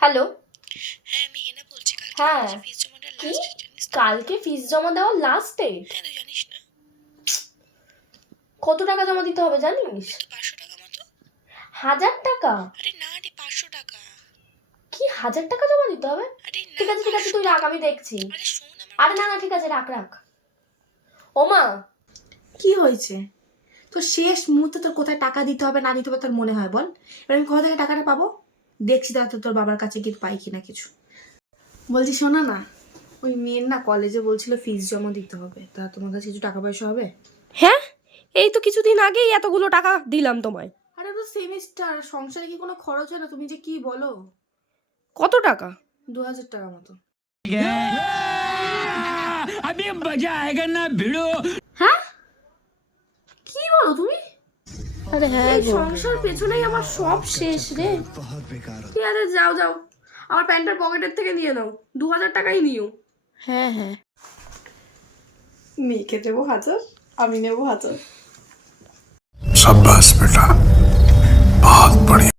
Hello. হ্যাঁ, আমি হেনা বলছি। হ্যাঁ, ফিস জমা দেওয়ার কি? লাস্ট ডেট জানিস তো? কালকে ফিস জমা দেওয়ার লাস্ট ডেট? হ্যাঁ, তুই জানিস না? কত টাকা জমা দিতে হবে জানিস? তো 500 টাকা মতো। 1000 টাকা? আরে না রে, 500 টাকা। কি 1000 টাকা জমা দিতে হবে? আরে না, ঠিক আছে ঠিক আছে, 500 তুই রাখ, টাকা। আমি দেখছি। আরে শোন আমার আরে না না, ঠিক আছে, রাখ রাখ। ওমা, কি হয়েছে? তোর শেষ মুহূর্তে তোর কোথায় টাকা দিতে হবে না দিতে হবে তোর মনে হয় বল? এবার আমি কোথা থেকে টাকাটা পাবো? দেখছি দাঁড়া তোর বাবার কাছে কি পাই কিনা কিছু। বলছি শোনা না, ওই মেয়ের না কলেজে বলছিল ফিস জমা দিতে হবে, তা তোমার কাছে কিছু টাকা পয়সা হবে? হ্যাঁ, এই তো কিছুদিন আগেই এতগুলো টাকা দিলাম তোমায়। আরে তো সেমিস্টার, সংসারে কি কোনো খরচ হয় না? তুমি যে কি বলো। কত টাকা? 2000 টাকা মতো। अभी मजा आएगा ना भिड़ो। হ্যাঁ, কি বলো তুমি? আরে হ্যাঁ এই গো, সংসার পেছনেই আমার সব শেষ রে। ঠিক আছে, যাও যাও, আমার প্যান্টের পকেটের থেকে নিয়ে নাও, 2000 টাকাই নিও। হ্যাঁ হ্যাঁ। মেয়েকে দেবো 1000, আমি নেবো 1000। शाबाश बेटा, बहुत बढ़िया।